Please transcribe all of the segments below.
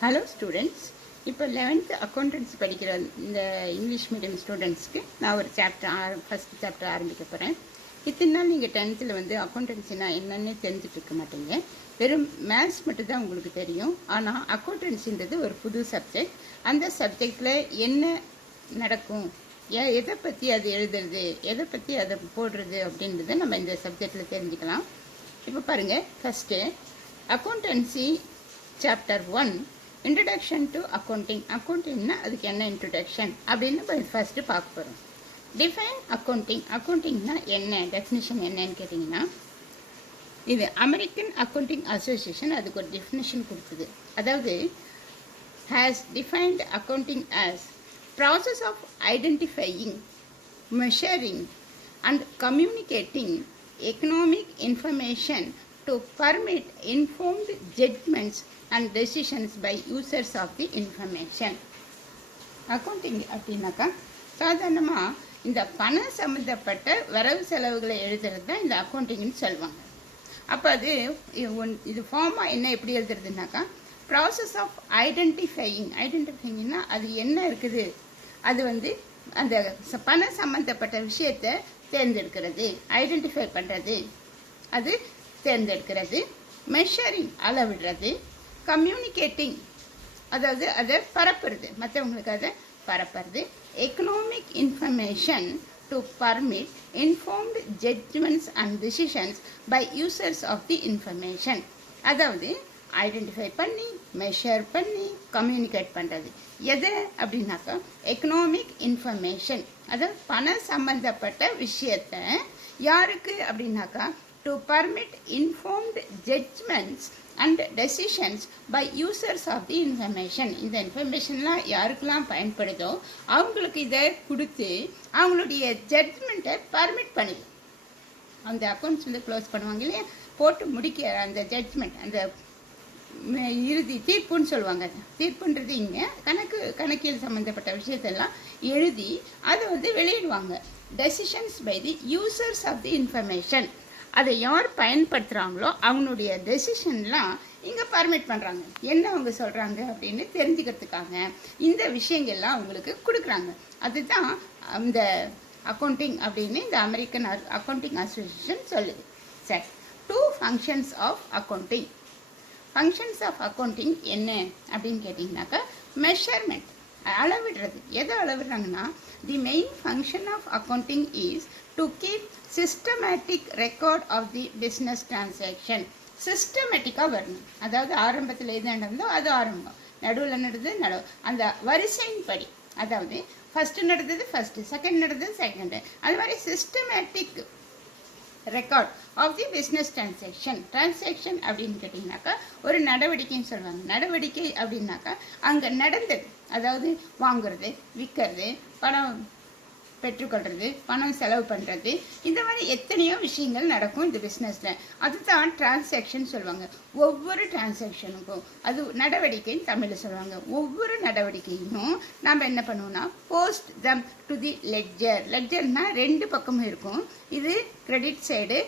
Hello students. இப்போ 11th accountancy படிக்கிற இந்த இங்கிலீஷ் மீடியம் ஸ்டூடெண்ட்ஸ்க்கு நான் ஒரு ஃபஸ்ட் சாப்டர் ஆரம்பிக்க போகிறேன். இத்தனை நாள் நீங்கள் 10th வந்து அக்கௌண்டன்சினா என்னென்னு தெரிஞ்சுட்டு இருக்க மாட்டீங்க. வெறும் மேத்ஸ் மட்டும் தான் உங்களுக்கு தெரியும். ஆனால் அக்கௌண்டன்சின்றது ஒரு புது சப்ஜெக்ட். அந்த சப்ஜெக்டில் என்ன நடக்கும், எதை பற்றி அது எழுதுறது, எதை பற்றி அதை போடுறது அப்படின்றத நம்ம இந்த சப்ஜெக்டில் தெரிஞ்சுக்கலாம். இப்போ பாருங்கள், first accountancy chapter 1 introduction to accounting. அக்கௌண்டிங்னா அதுக்கு என்ன இன்ட்ரடக்ஷன் அப்படின்னு நம்ம ஃபஸ்ட்டு பார்க்க போகிறோம். Define accounting. அக்கௌண்டிங்னா என்ன, டெஃபினிஷன் என்னன்னு கேட்டிங்கன்னா, இது அமெரிக்கன் அக்கௌண்டிங் அசோசியேஷன் அதுக்கு ஒரு டெஃபினிஷன் கொடுக்குது. அதாவது has defined accounting as process of identifying, measuring and communicating economic information to permit informed judgments and decisions by users of the information. Accounting அப்படின்னாக்கா சாதாரணமாக இந்த பணம் சம்மந்தப்பட்ட வரவு செலவுகளை எழுதுறது தான் இந்த அக்கௌண்டிங்னு சொல்லுவாங்க. அப்போ அது இது ஃபார்மாக என்ன எப்படி எழுதுறதுனாக்கா, ப்ராசஸ் ஆஃப் ஐடென்டிஃபையிங்னா அது என்ன இருக்குது, அது வந்து அந்த பணம் சம்மந்தப்பட்ட விஷயத்தை தேர்ந்தெடுக்கிறது, ஐடென்டிஃபை பண்ணுறது, அது தேர்ந்தெடுக்கிறது. மெஷரிங் அளவிடுறது. கம்யூனிகேட்டிங் அதாவது அதை பரப்புறது, மற்றவங்களுக்கு அதை பரப்புறது. Economic information to permit informed judgements and decisions by users of the information. அதாவது ஐடென்டிஃபை பண்ணி, மெஷர் பண்ணி, கம்யூனிகேட் பண்ணுறது. எது அப்படின்னாக்கா எக்கனாமிக் இன்ஃபர்மேஷன், அதாவது பணம் சம்பந்தப்பட்ட விஷயத்தை யாருக்கு அப்படின்னாக்கா to permit informed judgements and decisions by users of the information. இந்த இன்ஃபர்மேஷன்லாம் யாருக்கெல்லாம் பயன்படுதோ அவங்களுக்கு இதை கொடுத்து அவங்களுடைய ஜட்ஜ்மெண்ட்டை பர்மிட் பண்ணிடும். அந்த அக்கௌண்ட்ஸ் வந்து க்ளோஸ் பண்ணுவாங்க இல்லையா, போட்டு முடிக்க அந்த ஜட்ஜ்மெண்ட், அந்த இறுதி தீர்ப்புன்னு சொல்லுவாங்க. தீர்ப்புன்றது இங்கே கணக்கியல் சம்மந்தப்பட்ட விஷயத்தெல்லாம் எழுதி அதை வந்து வெளியிடுவாங்க. Decisions by the users of the information, அதை யார் பயன்படுத்துகிறாங்களோ அவங்களுடைய டெசிஷன்லாம் இங்கே பர்மிட் பண்ணுறாங்க. என்ன அவங்க சொல்கிறாங்க அப்படின்னு தெரிஞ்சுக்கிறதுக்காக இந்த விஷயங்கள்லாம் அவங்களுக்கு கொடுக்குறாங்க. அதுதான் அந்த அக்கௌண்டிங் அப்படின்னு இந்த அமெரிக்கன் அக்கௌண்டிங் அசோசியேஷன் சொல்லுது. சரி, 2 functions of accounting. Functions of accounting என்ன அப்படின்னு கேட்டிங்கனாக்கா, மெஷர்மெண்ட் அளவிடுறது. எதை அளவிடுறாங்கன்னா, the main function of accounting is to keep systematic record of the business transaction. சிஸ்டமேட்டிக்காக வரணும். அதாவது ஆரம்பத்தில் எது நடந்தோ அது ஆரம்பம், நடுவில் நடந்தது நடுவு, அந்த வரிசையின் படி. அதாவது ஃபஸ்ட்டு நடந்தது ஃபஸ்ட்டு, செகண்ட் நடந்தது செகண்டு, அது மாதிரி systematic record of the business transaction அப்படின்னு கேட்டிங்கனாக்கா ஒரு நடவடிக்கைன்னு சொல்லுவாங்க. நடவடிக்கை அப்படின்னாக்கா அங்கே நடந்தது, அதாவது வாங்குறது, விற்கிறது, பணம் பெற்றுக்கொள்வது, பணம் செலவு பண்ணுறது, இந்த மாதிரி எத்தனையோ விஷயங்கள் நடக்கும் இந்த பிஸ்னஸில். அதுதான் டிரான்சாக்ஷன் சொல்லுவாங்க. ஒவ்வொரு டிரான்சாக்ஷனுக்கும் அது நடவடிக்கைன்னு தமிழில் சொல்லுவாங்க. ஒவ்வொரு நடவடிக்கையும் நாம் என்ன பண்ணுவோம்னா post them to the ledger. லெட்ஜர்னால் 2 பக்கமும் இருக்கும். இது credit side,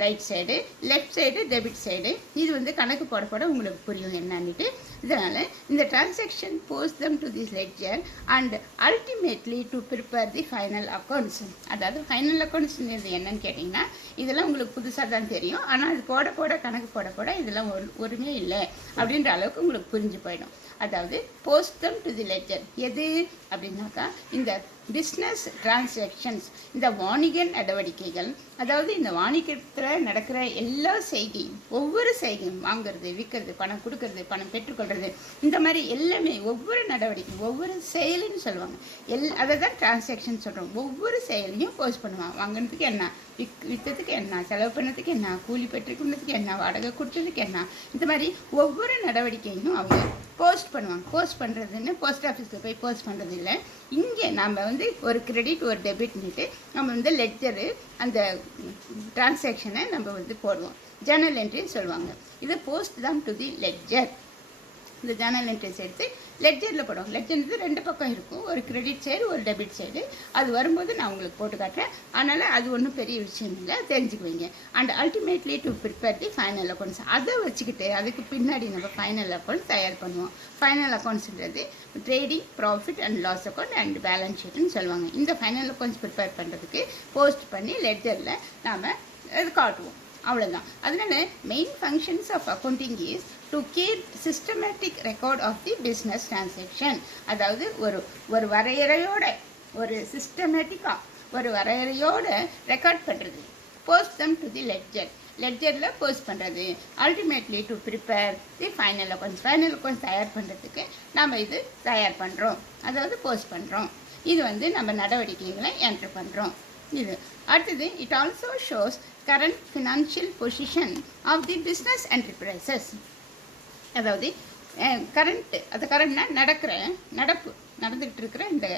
right side, left side, debit side. இது வந்து கணக்கு போட உங்களுக்கு புரியும் என்னன்னுட்டு. இதனால் இந்த transaction post them to this ledger and ultimately to prepare the final accounts. அதாவது ஃபைனல் அக்கௌண்ட்ஸ்ன்றது என்னன்னு கேட்டிங்கன்னா, இதெல்லாம் உங்களுக்கு புதுசாக தான் தெரியும். ஆனால் அது போட கணக்கு போட இதெல்லாம் ஒருமே இல்லை அப்படின்ற அளவுக்கு உங்களுக்கு புரிஞ்சு போயிடும். அதாவது post them to the ledger எது அப்படின்னாக்கா இந்த பிஸ்னஸ் டிரான்சாக்ஷன்ஸ், இந்த வாணிக நடவடிக்கைகள், அதாவது இந்த வாணிகத்தில் நடக்கிற எல்லா செய்கையும், ஒவ்வொரு செய்கையும், வாங்கிறது, விற்கிறது, பணம் கொடுக்கறது, பணம் பெற்றுக்கொள்வது, இந்த மாதிரி எல்லாமே ஒவ்வொரு நடவடிக்கை, ஒவ்வொரு செயலின்னு சொல்லுவாங்க. அதை தான் டிரான்சாக்ஷன் சொல்கிறோம். ஒவ்வொரு செயலையும் போஸ்ட் பண்ணுவாங்க. வாங்கினதுக்கு என்ன, விற்றதுக்கு என்ன, செலவு பண்ணதுக்கு என்ன, கூலி பெற்றுக்கொண்டதுக்கு என்ன, வாடகை கொடுத்ததுக்கு என்ன, இந்த மாதிரி ஒவ்வொரு நடவடிக்கையும் அவங்க போஸ்ட் பண்ணுவாங்க. போஸ்ட் பண்ணுறதுன்னு போஸ்ட் ஆஃபீஸில் போய் போஸ்ட் பண்ணுறது இல்லை. இங்கே நம்ம வந்து ஒரு கிரெடிட் ஒரு டெபிட்னுட்டு நம்ம வந்து லெட்ஜரு அந்த டிரான்சாக்ஷனை நம்ம வந்து போடுவோம். ஜர்னல் என்ட்ரின்னு சொல்லுவாங்க. இது போஸ்ட் தான் டு தி லெட்ஜர். இந்த ஜர்னல் என்ட்ரிஸ் எடுத்து லெட்ஜரில் போடுவாங்க. லெட்ஜர்ன்றது ரெண்டு பக்கம் இருக்கும், ஒரு கிரெடிட் சைடு ஒரு டெபிட் சைடு. அது வரும்போது நான் உங்களுக்கு போட்டு காட்டுறேன். அதனால் அது ஒன்றும் பெரிய விஷயம் இல்லை, தெரிஞ்சுக்குவீங்க. And ultimately to prepare the final accounts. அதை வச்சுக்கிட்டு அதுக்கு பின்னாடி நம்ம ஃபைனல் அக்கௌண்ட்ஸ் தயார் பண்ணுவோம். ஃபைனல் அக்கௌண்ட்ஸ்ன்றது trading, profit and loss account and balance ஷீட்னு சொல்லுவாங்க. இந்த ஃபைனல் அக்கௌண்ட்ஸ் ப்ரிப்பேர் பண்ணுறதுக்கு போஸ்ட் பண்ணி லெட்ஜரில் நாம் அது காட்டுவோம். அவ்வளோதான். அதனால main functions of accounting is to keep systematic record of the business transaction. அதாவது ஒரு வரையறையோட, ஒரு சிஸ்டமேட்டிக்காக ஒரு வரையறையோட ரெக்கார்ட் பண்ணுறது. Post them to the லெட்ஜரில் post பண்ணுறது. Ultimately to prepare the final accounts. Final accounts தயார் பண்ணுறதுக்கு நம்ம இது தயார் பண்ணுறோம், அதாவது போஸ்ட் பண்ணுறோம். இது வந்து நம்ம நடவடிக்கைகளை என்ட்ரு பண்ணுறோம். இது அடுத்தது, it also shows current financial position of the business enterprises. அதாவது கரண்ட்னா நடந்துகிட்டு இருக்கிற இந்த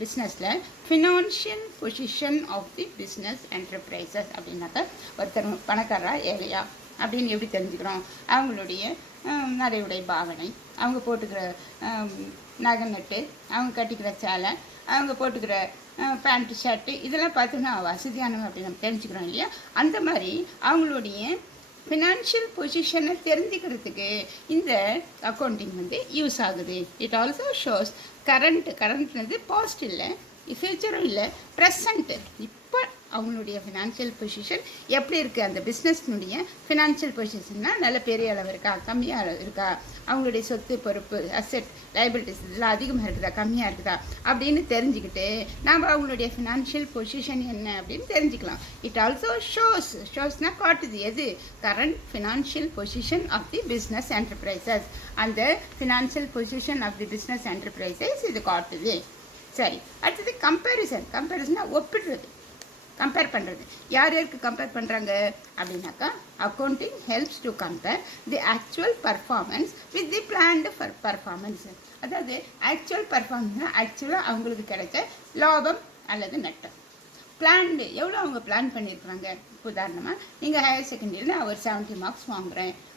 பிஸ்னஸில் financial position of the business enterprises அப்படின்னாக்கா ஒருத்தர் பணக்காரரா ஏழையா அப்படின்னு எப்படி தெரிஞ்சுக்கிறோம்? அவங்களுடைய நடையுடை பாவனை, அவங்க போட்டுக்கிற நகை நட்டு, அவங்க கட்டிக்கிற சேலை, அவங்க போட்டுக்கிற பேண்ட்டு ஷர்ட்டு, இதெல்லாம் பார்த்தோன்னா வசதியானவங்க அப்படின்னு நம்ம தெரிஞ்சுக்கிறோம் இல்லையா? அந்த மாதிரி அவங்களுடைய ஃபினான்ஷியல் பொசிஷனை தெரிஞ்சுக்கிறதுக்கு இந்த அக்கௌண்டிங் வந்து யூஸ் ஆகுது. இட் ஆல்சோ ஷோஸ் கரண்ட்னது பாஸ்ட் இல்லை, ஃபியூச்சரும் இல்லை, ப்ரெசண்ட்டு. இப்போ அவங்களுடைய ஃபினான்ஷியல் பொசிஷன் எப்படி இருக்குது, அந்த பிஸ்னஸ்னுடைய ஃபினான்ஷியல் பொசிஷன்னா நல்ல பெரிய அளவு இருக்கா, கம்மியாக அளவு இருக்கா, அவங்களுடைய சொத்து பொறுப்பு அசெட் லைபிலிட்டிஸ் இதெல்லாம் அதிகமாக இருக்குதா கம்மியாக இருக்குதா அப்படின்னு தெரிஞ்சுக்கிட்டு நாம் அவங்களுடைய ஃபினான்ஷியல் பொசிஷன் என்ன அப்படின்னு தெரிஞ்சுக்கலாம். இட் ஆல்சோ ஷோஸ்னா காட்டுது எது, current financial position of the business enterprises. அந்த financial position of the business enterprises இது காட்டுது. சரி, அடுத்தது கம்பேரிசனாக ஒப்பிடுறது, கம்பேர் பண்ணுறது. யாருக்கு கம்பேர் பண்ணுறாங்க அப்படின்னாக்கா, accounting helps to compare the actual performance with the planned performance. அதாவது ஆக்சுவல் பர்ஃபார்மன்ஸ்னா ஆக்சுவலாக அவங்களுக்கு கிடைச்ச லாபம் அல்லது நட்டம். பிளான்டு எவ்வளோ அவங்க பிளான் பண்ணியிருக்கிறாங்க. உதாரணமாக நீங்கள் ஹையர் செகண்டரியில் நான் ஒரு 70 மார்க்ஸ்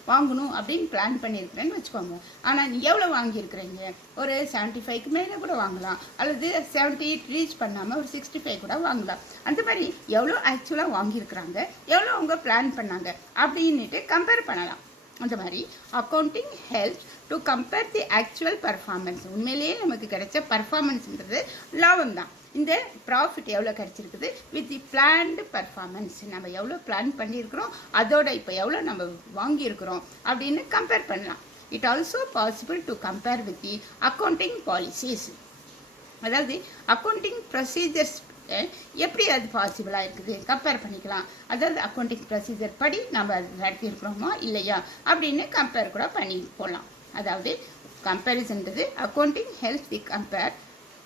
வாங்கணும் அப்படின்னு பிளான் பண்ணியிருக்கிறேன்னு வச்சுக்கோங்க. ஆனால் நீ எவ்வளோ வாங்கியிருக்கிறீங்க? ஒரு 75க்கு மேலே கூட வாங்கலாம், அல்லது 78 ரீச் பண்ணாமல் ஒரு 65 கூட வாங்கலாம். அந்த மாதிரி எவ்வளோ ஆக்சுவலாக வாங்கியிருக்கிறாங்க, எவ்வளோ அவங்க பிளான் பண்ணாங்க அப்படின்ட்டு கம்பேர் பண்ணலாம். அந்த மாதிரி accounting help to compare the actual performance. உண்மையிலேயே நமக்கு கிடைச்ச பர்ஃபார்மன்ஸ்ன்றது லாபம் தான். இந்த ப்ராஃபிட் எவ்வளோ கிடச்சிருக்குது வித் தி பிளான்டு பர்ஃபார்மன்ஸ். நம்ம எவ்வளோ பிளான் பண்ணியிருக்கிறோம், அதோட இப்போ எவ்வளோ நம்ம வாங்கியிருக்கிறோம் அப்படின்னு கம்பேர் பண்ணலாம். It also possible to compare with the accounting policies. அதாவது அக்கௌண்டிங் ப்ரொசீஜர்ஸ் எப்படி அது பாசிபிளாக இருக்குது கம்பேர் பண்ணிக்கலாம். அதாவது அக்கௌண்டிங் ப்ரொசீஜர் படி நம்ம அது நடத்தியிருக்கிறோமா இல்லையா அப்படின்னு கம்பேர் கூட பண்ணி போகலாம். அதாவது கம்பேரிசன்றது accounting helps the compare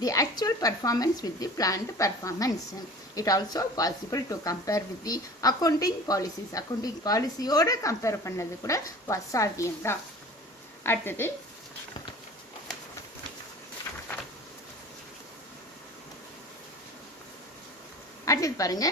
the actual performance with the planned performance. It also possible to compare with the accounting policies. Accounting policy ஓட கம்பேர் பண்ணது கூட சாத்தியம் தான். அடுத்தது பாருங்க,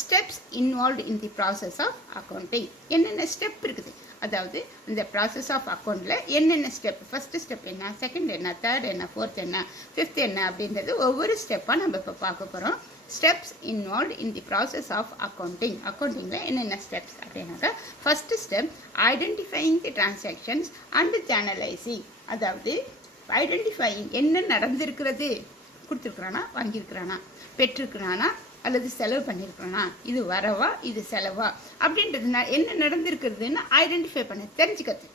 steps involved in the process of accounting. என்னென்ன ஸ்டெப் இருக்குது, அதாவது இந்த ப்ராசஸ் ஆஃப் அக்கௌண்ட்டில் என்னென்ன ஸ்டெப், ஃபஸ்ட்டு ஸ்டெப் என்ன, செகண்ட் என்ன, தேர்ட் என்ன, ஃபோர்த் என்ன, ஃபிஃப்த் என்ன அப்படின்றது ஒவ்வொரு ஸ்டெப்பாக நம்ம இப்போ பார்க்க போகிறோம். Steps involved in the process of accounting. அக்கௌண்டிங்கில் என்னென்ன ஸ்டெப்ஸ் அப்படின்னாக்கா, first step identifying the transactions and journalising. அதாவது ஐடென்டிஃபையிங் என்ன நடந்திருக்கிறது, கொடுத்துருக்குறானா, வாங்கியிருக்கிறானா, பெற்றிருக்கிறானா அல்லது செலவு பண்ணியிருக்கிறோன்னா, இது வரவா இது செலவா அப்படின்றதுனா என்ன நடந்திருக்கிறதுன்னு ஐடென்டிஃபை பண்ண தெரிஞ்சுக்கிறது.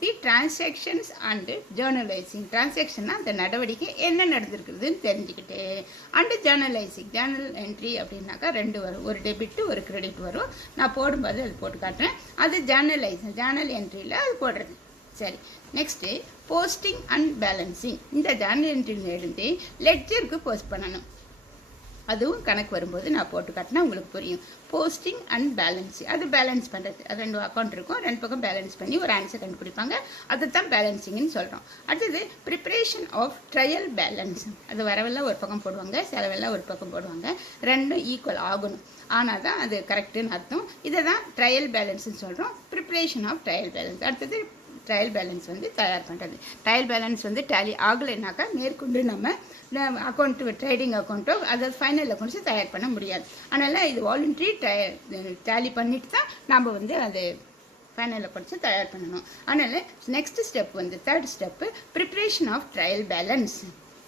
தி டிரான்சாக்ஷன்ஸ் அண்டு ஜேர்னலைசிங். டிரான்சாக்ஷன்னா அந்த நடவடிக்கை என்ன நடந்திருக்கிறதுன்னு தெரிஞ்சுக்கிட்டு, அண்டு ஜேர்னலைசிங். ஜேர்னல் என்ட்ரி அப்படின்னாக்கா 2 வரும், ஒரு டெபிட் ஒரு கிரெடிட் வரும். நான் போடும்போது அது போட்டு காட்டுறேன். அது ஜேர்னல் என்ட்ரியில் அது போடுறது. சரி, நெக்ஸ்ட்டு போஸ்டிங் அண்ட் பேலன்சிங். இந்த ஜேர்னல் என்ட்ரியிலிருந்து லெட்ஜருக்கு போஸ்ட் பண்ணணும். அதுவும் கணக்கு வரும்போது நான் போட்டு காட்டினா உங்களுக்கு புரியும். போஸ்டிங் அண்ட் பேலன்ஸ், அது பேலன்ஸ் பண்ணுறது. அது 2 அக்கௌண்ட் இருக்கும், 2 பக்கம் பேலன்ஸ் பண்ணி ஒரு ஆன்சர் கண்டுபிடிப்பாங்க. அதை தான் பேலன்சிங்னு சொல்கிறோம். அடுத்தது ப்ரிப்ரேஷன் ஆஃப் ட்ரையல் பேலன்ஸ். அது வரவெல்லாம் ஒரு பக்கம் போடுவாங்க, செலவெல்லாம் ஒரு பக்கம் போடுவாங்க. 2 ஈக்குவல் ஆகணும், ஆனால் தான் அது கரெக்டுன்னு அர்த்தம். இதை தான் ட்ரையல் பேலன்ஸ்னு சொல்கிறோம். Preparation of trial balance. அடுத்தது ட்ரையல் பேலன்ஸ் வந்து தயார் பண்ணுறது. ட்ரையல் பேலன்ஸ் வந்து டேலி ஆகலைனாக்கா மேற்கொண்டு நம்ம அக்கௌண்ட்டு ட்ரேடிங் அக்கௌண்ட்டோ அதாவது ஃபைனல் அக்கௌண்ட்ஸை தயார் பண்ண முடியாது. அதனால் இது வாலண்ட்ரி டேலி பண்ணிட்டு தான் நம்ம வந்து அது ஃபைனல் அக்கௌண்ட்ஸை தயார் பண்ணணும். அதனால் நெக்ஸ்ட் ஸ்டெப் வந்து third step preparation of trial balance.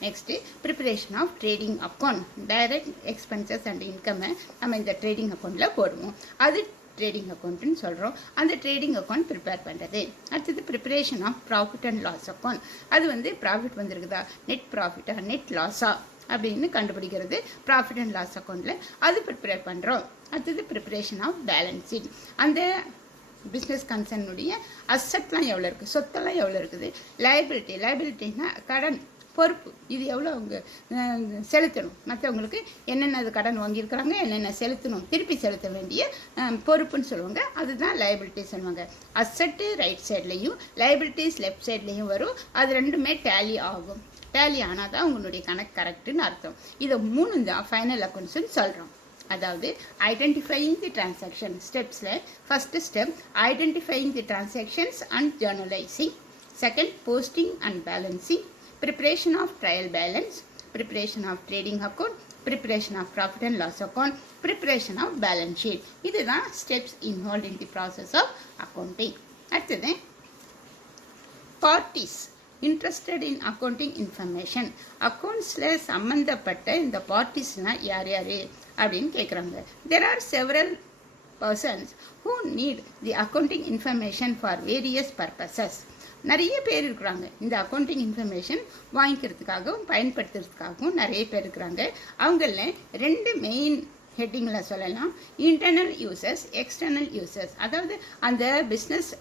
Next preparation of trading account. Direct expenses and இன்கம்மை நம்ம இந்த ட்ரேடிங் அக்கௌண்ட்டில் போடுவோம். அது ட்ரேடிங் அக்கௌண்ட்டுன்னு சொல்கிறோம். அந்த ட்ரேடிங் அக்கௌண்ட் ப்ரிப்பேர் பண்ணுறது. அடுத்தது preparation of profit and loss account. அது வந்து ப்ராஃபிட் வந்திருக்குதா, நெட் ப்ராஃபிட்டா நெட் லாஸா அப்படின்னு கண்டுபிடிக்கிறது ப்ராஃபிட் அண்ட் லாஸ் அக்கௌண்ட்டில் அது ப்ரிப்பேர் பண்ணுறோம். அடுத்தது ப்ரிப்பரேஷன் ஆஃப் பேலன்ஸ் ஷீட். அந்த பிஸ்னஸ் கன்சர்னுடைய அசட்லாம் எவ்வளோ இருக்குது, சொத்தெல்லாம் எவ்வளோ இருக்குது, லைபிலிட்டினா கடன் பொறுப்பு, இது எவ்வளோ அவங்க செலுத்தணும், மற்றவங்களுக்கு என்னென்ன அது கடன் வாங்கியிருக்கிறாங்க, என்னென்ன செலுத்தணும், திருப்பி செலுத்த வேண்டிய பொறுப்புன்னு சொல்லுவாங்க. அதுதான் லைபிலிட்டிஸ் சொல்லுவாங்க. அசட்டு ரைட் சைட்லேயும் லைபிலிட்டிஸ் லெஃப்ட் சைட்லேயும் வரும். அது ரெண்டுமே டேலி ஆகும். டேலி ஆனால் தான் உங்களுடைய கணக்கு கரெக்டுன்னு அர்த்தம். இதை 3 தான் ஃபைனல் அக்கௌண்ட்ஸ்ன்னு சொல்கிறோம். அதாவது ஐடென்டிஃபையிங் தி டிரான்சாக்ஷன் ஸ்டெப்ஸில் first step identifying the transactions and journalising. Second posting and balancing. Preparation of trial balance, preparation of trading account, preparation of profit and loss account, preparation of balance sheet. இதுதான் steps involved in the process of accounting. அடுத்தது parties interested in accounting information. அக்கௌண்ட்ஸில் சம்மந்தப்பட்ட இந்த பார்ட்டிஸ்னால் யார் யார் அப்படின்னு கேட்குறாங்க. There are several persons who need the accounting information for various purposes. நிறைய பேர் இருக்கிறாங்க இந்த அக்கௌண்டிங் இன்ஃபர்மேஷன் வாங்கிக்கிறதுக்காகவும் பயன்படுத்துறதுக்காகவும் நிறைய பேர் இருக்கிறாங்க. அவங்களில் 2 மெயின் ஹெட்டிங்கில் சொல்லலாம். Internal users, external users. அதாவது அந்த பிஸ்னஸ்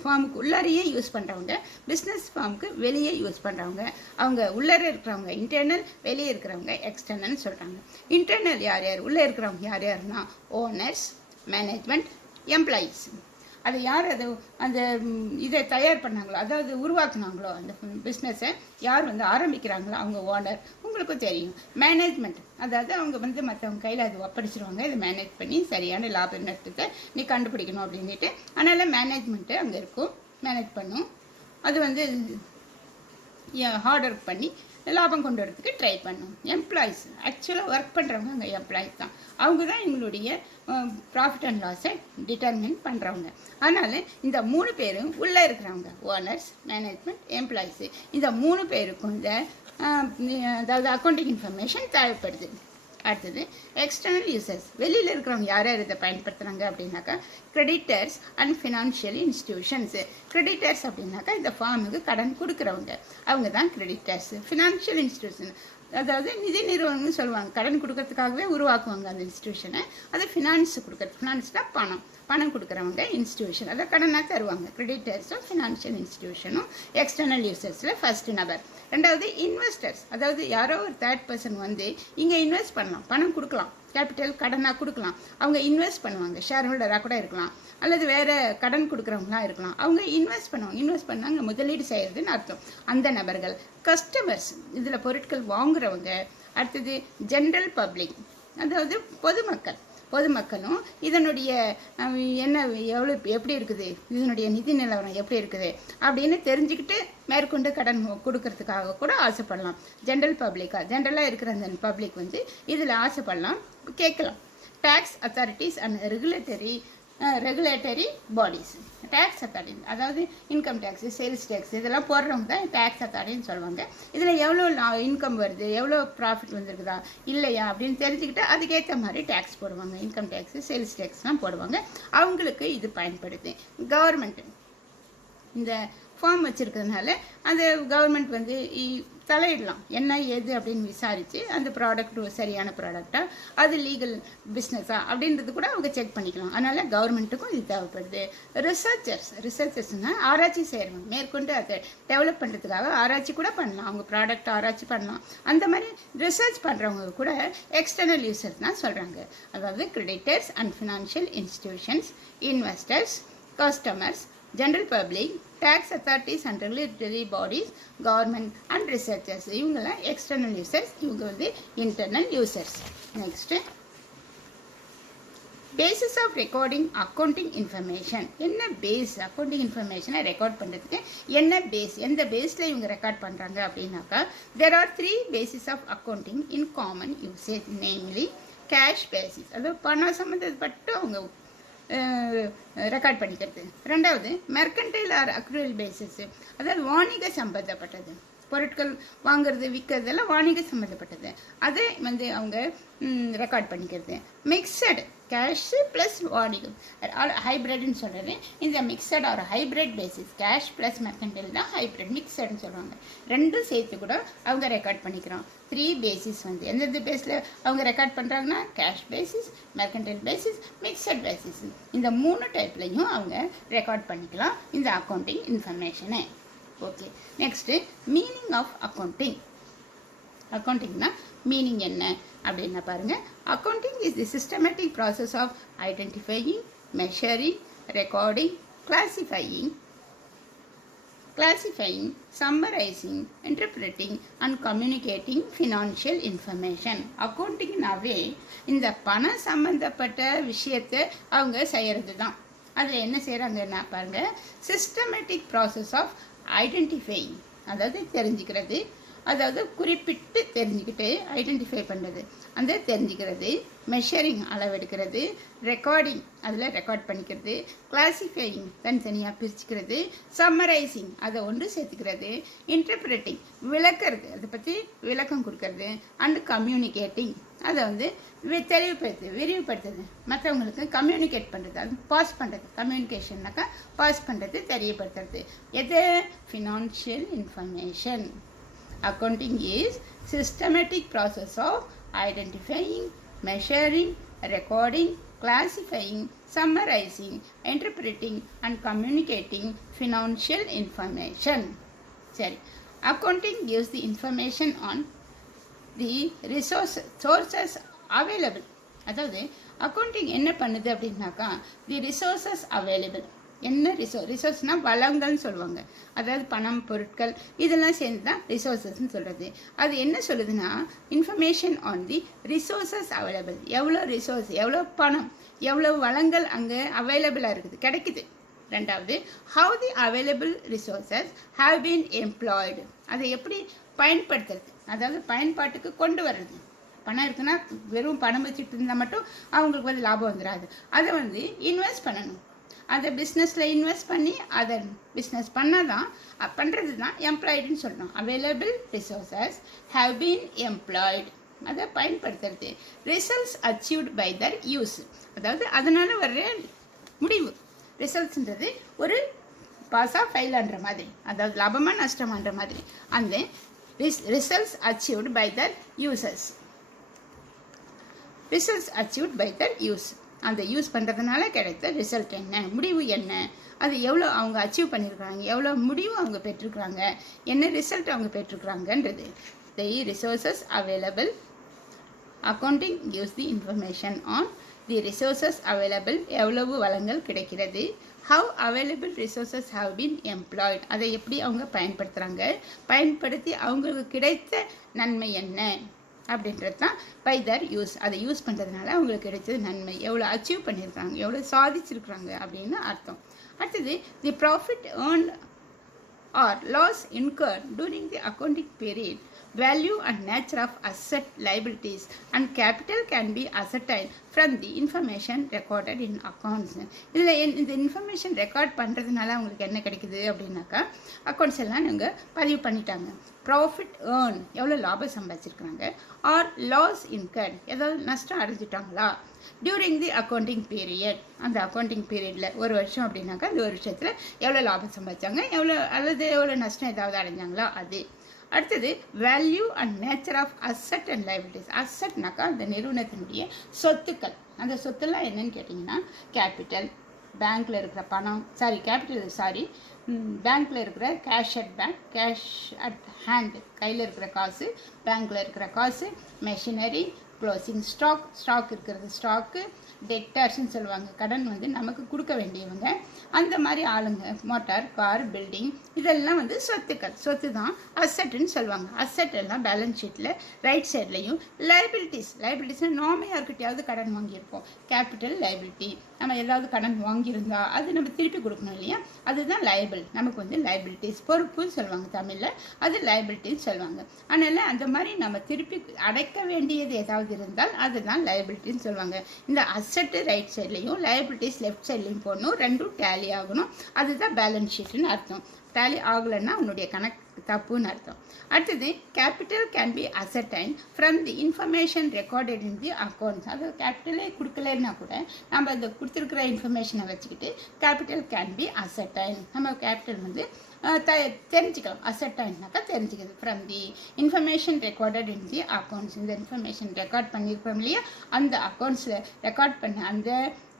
ஃபார்முக்கு உள்ளாரையே யூஸ் பண்ணுறவங்க, பிஸ்னஸ் ஃபார்முக்கு வெளியே யூஸ் பண்ணுறவங்க. அவங்க உள்ளே இருக்கிறவங்க இன்டர்னல், வெளியே இருக்கிறவங்க எக்ஸ்டர்னல்னு சொல்கிறாங்க. இன்டர்னல் யார் யார், உள்ளே இருக்கிறவங்க யார் யாருன்னா ஓனர்ஸ், மேனேஜ்மெண்ட், எம்ப்ளாயீஸ். அது யார் அது அந்த இதை தயார் பண்ணாங்களோ, அதாவது உருவாக்குனாங்களோ, அந்த பிஸ்னஸை யார் வந்து ஆரம்பிக்கிறாங்களோ அவங்க ஓனர். உங்களுக்கும் தெரியும் மேனேஜ்மெண்ட், அதாவது அவங்க வந்து மற்றவங்க கையில் அது ஒப்படைச்சிருவாங்க. இதை மேனேஜ் பண்ணி சரியான லாப நட்டத்தை நீ கண்டுபிடிக்கணும் அப்படின்ட்டு. அதனால் மேனேஜ்மெண்ட்டு அங்கே இருக்கும், மேனேஜ் பண்ணும். அது வந்து ஹார்ட் ஒர்க் பண்ணி லாபம் கொண்டு வரதுக்கு ட்ரை பண்ணும். எம்ப்ளாயிஸ் ஆக்சுவலாக ஒர்க் பண்ணுறவங்க அங்கே எம்ப்ளாயிஸ் தான். அவங்க தான் எங்களுடைய ப்ராஃபிட் அண்ட் லாஸை டிட்டர்மின் பண்ணுறவங்க. அதனால் இந்த 3 பேரும் உள்ளே இருக்கிறவங்க ஓனர்ஸ், மேனேஜ்மெண்ட், எம்ப்ளாயிஸு. இந்த 3 பேருக்கும் இந்த அதாவது அக்கௌண்டிங் இன்ஃபர்மேஷன் தேவைப்படுது. அடுத்தது எக்ஸ்டர்னல் யூசர்ஸ். வெளியில் இருக்கிறவங்க யார் யார் இதை பயன்படுத்துகிறாங்க அப்படின்னாக்கா creditors and financial institutions. Creditors அப்படின்னாக்கா இந்த ஃபார்முக்கு கடன் கொடுக்குறவங்க, அவங்க தான் கிரெடிட்டர்ஸ். ஃபினான்ஷியல் இன்ஸ்டிடியூஷன் அதாவது நிதி நிறுவனம்னு சொல்லுவாங்க. கடன் கொடுக்கறதுக்காகவே உருவாக்குவாங்க அந்த இன்ஸ்டிடியூஷனை. அது ஃபினான்ஸ் கொடுக்குறது. ஃபினான்ஸ்னால் பணம் கொடுக்குறவங்க இன்ஸ்டிடியூஷன், அதை கடனாக தருவாங்க. கிரெடிட்டர்ஸும் ஃபினான்ஷியல் இன்ஸ்டிடியூஷனும் எக்ஸ்டர்னல் யூசர்ஸில் ஃபஸ்ட்டு நபர். ரெண்டாவது இன்வெஸ்டர்ஸ், அதாவது யாரோ ஒரு தேர்ட் பர்சன் வந்து இங்கே இன்வெஸ்ட் பண்ணலாம், பணம் கொடுக்கலாம், கேபிட்டல் கடனாக கொடுக்கலாம். அவங்க இன்வெஸ்ட் பண்ணுவாங்க, ஷேர் ஹோல்டராக கூட இருக்கலாம், அல்லது வேறு கடன் கொடுக்குறவங்களாம் இருக்கலாம். அவங்க இன்வெஸ்ட் பண்ணுவாங்க. இன்வெஸ்ட் பண்ணாங்க முதலீடு செய்கிறதுன்னு அர்த்தம். அந்த நபர்கள். கஸ்டமர்ஸ், இதில் பொருட்கள் வாங்குறவங்க. அடுத்தது ஜென்ரல் பப்ளிக், அதாவது பொதுமக்களும் இதனுடைய என்ன எப்படி இருக்குது, இதனுடைய நிதி நிலவரம் எப்படி இருக்குது அப்படின்னு தெரிஞ்சுக்கிட்டு மேற்கொண்டு கடன் கொடுக்கறதுக்காக கூட ஆசைப்படலாம். ஜென்ரல் பப்ளிக்காக ஜென்ரலாக இருக்கிற அந்த பப்ளிக் வந்து இதில் ஆசைப்படலாம், கேட்கலாம். Tax authorities and regulatory bodies. Tax authority அதாவது இன்கம் டேக்ஸு, சேல்ஸ் டேக்ஸ் இதெல்லாம் போடுறவங்க தான் டேக்ஸ் அத்தாரிட்டின்னு சொல்லுவாங்க. இதில் எவ்வளோ இன்கம் வருது, எவ்வளோ ப்ராஃபிட் வந்துருக்குதா இல்லையா அப்படின்னு தெரிஞ்சுக்கிட்டு அதுக்கேற்ற மாதிரி டேக்ஸ் போடுவாங்க. இன்கம் டேக்ஸு, சேல்ஸ் டேக்ஸ்லாம் போடுவாங்க. அவங்களுக்கு இது பயன்படுது. கவர்மெண்ட்டு இந்த ஃபார்ம் வச்சுருக்கிறதுனால அந்த கவர்மெண்ட் வந்து தலையிடலாம், என்ன ஏது அப்படின்னு விசாரித்து அந்த ப்ராடக்ட் சரியான ப்ராடக்டா, அது லீகல் பிஸ்னஸா அப்படின்றது கூட அவங்க செக் பண்ணிக்கலாம். அதனால் கவர்மெண்ட்டுக்கும் இது தேவைப்படுது. ரிசர்ச்சர்ஸ்னால் ஆராய்ச்சி செய்கிறவங்க, மேற்கொண்டு அதை டெவலப் பண்ணுறதுக்காக ஆராய்ச்சி கூட பண்ணலாம். அவங்க ப்ராடக்ட் ஆராய்ச்சி பண்ணலாம். அந்த மாதிரி ரிசர்ச் பண்ணுறவங்க கூட எக்ஸ்டர்னல் யூசர்ஸ் தான் சொல்கிறாங்க. அதாவது creditors and financial institutions, investors, customers, general public, tax authorities and regulatory bodies, government and researchers. இவங்கெல்லாம் external users, இவங்க வந்து internal users. Next, basis of recording accounting information. என்ன பேஸ் அக்கௌண்டிங் இன்ஃபர்மேஷனை ரெக்கார்ட் பண்ணுறதுக்கு என்ன பேஸ், எந்த பேஸில் இவங்க ரெக்கார்ட் பண்ணுறாங்க அப்படின்னாக்கா, there are 3 bases of accounting in common usage, namely cash basis, அதாவது பணம் சம்மந்தப்பட்டு அவங்க ரெக்கார்ட் பண்ணிக்கிறது. ரெண்டாவது மெர்கன்டைல் ஆர் அக்ரூவல் பேசிஸ், அதாவது வாணிக சம்பந்தப்பட்டது, பொருட்கள் வாங்குறது விற்கிறதெல்லாம் வாணிக சம்மந்தப்பட்டது, அதை வந்து அவங்க ரெக்கார்ட் பண்ணிக்கிறது. மிக்சடு கேஷ் ப்ளஸ் வாணிகம், ஹைப்ரிட்னு சொல்கிறது. இந்த mixed or hybrid basis, cash plus mercantile தான் ஹைப்ரிட், மிக்சட்னு சொல்லுவாங்க. ரெண்டும் சேர்த்து கூட அவங்க ரெக்கார்ட் பண்ணிக்கிறோம். 3 பேசிஸ் வந்து எந்தெந்த பேஸில் அவங்க ரெக்கார்ட் பண்ணுறாங்கன்னா, cash basis, mercantile basis, mixed basis, இந்த 3 டைப்லையும் அவங்க ரெக்கார்ட் பண்ணிக்கலாம் இந்த அக்கௌண்டிங் இன்ஃபர்மேஷனை. Okay, next meaning of accounting. அக்கௌண்டிங்னா மீனிங் என்ன அப்படின்னா பாருங்கள். Accounting is the systematic process of identifying, measuring, recording, classifying, summarizing, interpreting and communicating financial information. அக்கௌண்டிங்னாவே இந்த பணம் சம்பந்தப்பட்ட விஷயத்தை அவங்க செய்கிறது தான். அதில் என்ன செய்கிறாங்கன்னா பாருங்கள், சிஸ்டமேட்டிக் ப்ராசஸ் ஆஃப் ஐடென்டிஃபையிங், அதாவது தெரிஞ்சுக்கிறது, அதாவது குறிப்பிட்டு தெரிஞ்சுக்கிட்டு ஐடென்டிஃபை பண்ணுறது, அந்த தெரிஞ்சுக்கிறது. மெஷரிங் அளவெடுக்கிறது, ரெக்கார்டிங் அதில் ரெக்கார்ட் பண்ணிக்கிறது, கிளாசிஃபையிங் தனித்தனியாக பிரிச்சுக்கிறது, சம்மரைசிங் அதை ஒன்று சேர்த்துக்கிறது, இன்டர்பிரட்டிங் விளக்கிறது, அதை பற்றி விளக்கம் கொடுக்கறது, அண்ட் கம்யூனிகேட்டிங் அதை வந்து தெளிவுபடுத்துது, விரிவுபடுத்துது, மற்றவங்களுக்கு கம்யூனிகேட் பண்ணுறது, அது பாஸ் பண்ணுறது. கம்யூனிகேஷன்னாக்கா பாஸ் பண்ணுறது, தெரியப்படுத்துறது. எது? Financial information. Accounting is systematic process of identifying, measuring, recording, classifying, summarizing, interpreting and communicating financial information. சரி, accounting gives the information on the sources available. அதாவது அக்கௌண்டிங் என்ன பண்ணுது அப்படின்னாக்கா, தி ரிசோர்ஸஸ் அவைலபிள். என்ன ரிசோர்ஸ்னால் வளங்கள்னு சொல்லுவாங்க, அதாவது பணம், பொருட்கள் இதெல்லாம் சேர்ந்து தான் ரிசோர்ஸஸ்ன்னு சொல்கிறது. அது என்ன சொல்லுதுன்னா, information on the resources available. எவ்வளோ ரிசோர்ஸ், எவ்வளோ பணம், எவ்வளோ வளங்கள் அங்கே அவைலபிளாக இருக்குது, கிடைக்குது. ரெண்டாவது, how the available resources have been employed, அதை எப்படி பயன்படுத்துறது, அதாவது பயன்பாட்டுக்கு கொண்டு வர்றது. பணம் இருக்குன்னா வெறும் பணம் வச்சுட்டு இருந்தால் மட்டும் அவங்களுக்கு வந்து லாபம் வந்துடாது, அதை வந்து இன்வெஸ்ட் பண்ணணும். அதை பிஸ்னஸில் இன்வெஸ்ட் பண்ணி அதை பிஸ்னஸ் பண்ணால் தான், பண்ணுறது தான் எம்ப்ளாய்டுன்னு சொல்லணும். Available resources have been employed, அதை பயன்படுத்துறது. Results achieved by the use, அதாவது அதனால் வர்ற முடிவு. ரிசல்ட்ஸ்ன்றது ஒரு பாஸாக ஃபெயில்ன்ற மாதிரி, அதாவது லாபமாக நஷ்டமான்ற மாதிரி. அந்த results achieved by the users, results achieved by the use, அந்த யூஸ் பண்ணுறதுனால கிடைத்த ரிசல்ட் என்ன, முடிவு என்ன, அது எவ்வளோ அவங்க அச்சீவ் பண்ணியிருக்கிறாங்க, எவ்வளோ முடிவு அவங்க பெற்றிருக்கிறாங்க, என்ன ரிசல்ட் அவங்க பெற்றிருக்கிறாங்கன்றது. The resources available. Accounting gives the information on the resources available, எவ்வளவு வளங்கள் கிடைக்கிறது. How available resources have been employed, அதை எப்படி அவங்க பயன்படுத்துகிறாங்க, பயன்படுத்தி அவங்களுக்கு கிடைத்த நன்மை என்ன அப்படின்றது தான் பை தர் யூஸ். அதை யூஸ் பண்ணுறதுனால அவங்களுக்கு கிடைச்சது நன்மை, எவ்வளோ அச்சீவ் பண்ணியிருக்காங்க, எவ்வளோ சாதிச்சிருக்கிறாங்க அப்படின்னு அர்த்தம். அடுத்தது, the profit earned or loss incurred during the accounting period, value and nature of asset, liabilities and capital can be ascertained from the information recorded in accounts. இதில் இந்த இன்ஃபர்மேஷன் ரெக்கார்ட் பண்ணுறதுனால அவங்களுக்கு என்ன கிடைக்குது அப்படின்னாக்கா, அக்கௌண்ட்ஸ் எல்லாம் நீங்கள் பதிவு பண்ணிட்டாங்க. ப்ராஃபிட் ஏர்ன், எவ்வளோ லாபம் சம்பாதிச்சிருக்கிறாங்க. ஆர் லாஸ் இன்கர்ட், ஏதாவது நஷ்டம் அடைஞ்சிட்டாங்களா. டியூரிங் தி அக்கௌண்டிங் பீரியட், அந்த அக்கௌண்டிங் பீரியடில் ஒரு வருஷம் அப்படின்னாக்கா அந்த ஒரு வருஷத்தில் எவ்வளோ லாபம் சம்பாதிச்சாங்க, எவ்வளோ நஷ்டம் ஏதாவது அடைஞ்சாங்களா அது. அடுத்தது, value and nature of asset and liabilities. அசட்னாக்கா அந்த நிறுவனத்தினுடைய சொத்துக்கள். அந்த சொத்துலாம் என்னன்னு கேட்டிங்கன்னா, கேபிட்டல், பேங்க்கில் இருக்கிற பணம், பேங்க்கில் இருக்கிற cash at bank, cash at hand, கையில் இருக்கிற காசு, பேங்க்கில் இருக்கிற காசு, மெஷினரி, க்ளோசிங். ஸ்டாக் இருக்கிறது, ஸ்டாக்கு டெக்டார்ஸ்ன்னு சொல்லுவாங்க. கடன் வந்து நமக்கு கொடுக்க வேண்டியவங்க, அந்த மாதிரி ஆளுங்க. மோட்டார், கார், பில்டிங் இதெல்லாம் வந்து சொத்துக்கள், சொத்து தான் அசட்டுன்னு சொல்லுவாங்க. அசட் எல்லாம் பேலன்ஸ் ஷீட்டில் ரைட் சைட்லையும். லைபிலிட்டிஸ்னால் நாம யார்கிட்டையாவது கடன் வாங்கியிருப்போம், கேபிட்டல் லைபிலிட்டி. நம்ம ஏதாவது கடன் வாங்கியிருந்தா அது நம்ம திருப்பி கொடுக்கணும் இல்லையா, அதுதான் லைபிள். நமக்கு வந்து லைபிலிட்டிஸ், பொறுப்புன்னு சொல்லுவாங்க தமிழில், அது லைபிலிட்டின்னு சொல்லுவாங்க. அதனால் அந்த மாதிரி நம்ம திருப்பி அடைக்க வேண்டியது ஏதாவது இருந்தால் அதுதான் லைபிலிட்டின்னு சொல்லுவாங்க. இந்த அசட்டு ரைட் சைட்லையும் லைபிலிட்டிஸ் லெஃப்ட் சைட்லையும் போடணும், ரெண்டும் டேலி ஆகணும். அதுதான் பேலன்ஸ் ஷீட்டுன்னு அர்த்தம். டேலி ஆகலைன்னா உன்னுடைய கணக்கு தப்புன்னு அர்த்தம். அடுத்தது, capital can be அசர்டைன் from the information recorded in the accounts. அதாவது கேபிட்டலே கொடுக்கலன்னா கூட நம்ம இந்த கொடுத்துருக்கிற இன்ஃபர்மேஷனை வச்சுக்கிட்டு கேபிட்டல் கேன் பி அசர்டைன். நம்ம கேபிட்டல் வந்து தெரிஞ்சுக்கலாம். அசர்டைன்னாக்கா தெரிஞ்சுக்கிறது. From the information recorded in the accounts. இந்த இன்ஃபர்மேஷன் ரெக்கார்ட் பண்ணியிருக்கோம் இல்லையா, அந்த அக்கௌண்ட்ஸில் ரெக்கார்ட் பண்ண அந்த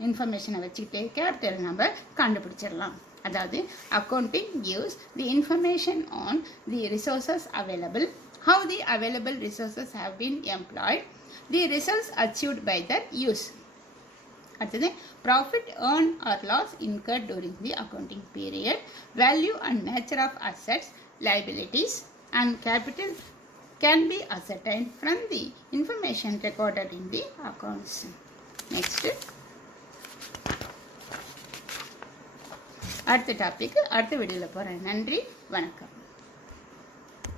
இன்ஃபர்மேஷனை வச்சுக்கிட்டு கேபிட்டல் நம்ம கண்டுபிடிச்சிடலாம். அதாவது accounting gives the information on the resources available, how the available resources have been employed, the results achieved by their use. அடுத்தது, profit earned or loss incurred during the accounting period, value and nature of assets, liabilities and capital can be ascertained from the information recorded in the accounts. Next, அடுத்த topic அடுத்த வீடியோவில் போகிறேன். நன்றி, வணக்கம்.